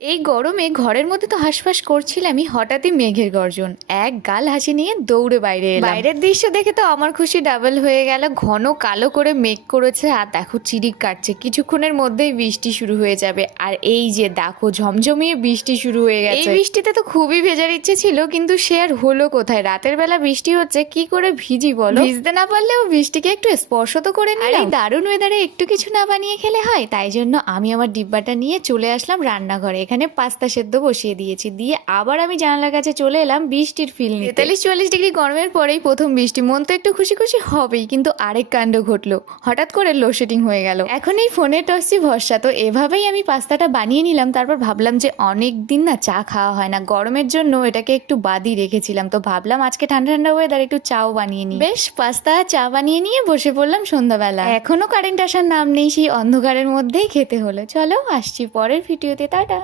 এই গরমে ঘরের মধ্যে তো হাঁসফাঁস করছিলামই, হঠাৎই মেঘের গর্জন। এক গাল হাসি নিয়ে দৌড়ে বাইরে এলাম। বাইরের দৃশ্য দেখে তো আমার খুশি ডাবল হয়ে গেল। ঘন কালো করে মেঘ করেছে আর দেখো চিরিক কাটছে, কিছুক্ষণের মধ্যেই বৃষ্টি শুরু হয়ে যাবে। আর এই যে দেখো ঝমঝমিয়ে বৃষ্টি শুরু হয়ে গেছে। এই বৃষ্টিতে তো খুবই ভেজার ইচ্ছে ছিল, কিন্তু সে আর হলো কোথায়। রাতের বেলা বৃষ্টি হচ্ছে, কি করে ভিজি বলো? ভিজতে না পারলেও বৃষ্টিকে একটু স্পর্শ তো করে নিলাম। আর এই দারুণ ওয়েদারে একটু কিছু না বানিয়ে খেলে হয়, তাই জন্য আমি আমার ডিব্বাটা নিয়ে চলে আসলাম রান্নাঘরে। এখানে পাস্তা সেদ্ধ বসিয়ে দিয়েছি, দিয়ে আবার আমি জানালার কাছে চলে এলাম বৃষ্টির ফিল নিতে। 43-44 ডিগ্রি গরমের পরেই প্রথম বৃষ্টি, মন তো একটু খুশি খুশি হবেই, কিন্তু আরেক কাণ্ড ঘটলো। হঠাৎ করে লোডশেডিং হয়ে গেল। এখন এই ফোনের টর্চই ভরসা, তো এভাবেই আমি পাস্তাটা বানিয়ে নিলাম। তারপর ভাবলাম যে অনেক দিন না চা খাওয়া হয় না, গরমের জন্য এটাকে একটু বাদই রেখেছিলাম, তো ভাবলাম আজকে ঠান্ডা ঠান্ডা ওয়েদার একটু চাও বানিয়ে নিই। বেশ পাস্তা চা বানিয়ে নিয়ে বসে পড়লাম সন্ধ্যাবেলা। এখনো কারেন্ট আসার নাম নেই, সেই অন্ধকারের মধ্যেই খেতে হলো। চলো আসছি পরের ভিডিওতে, টাটা।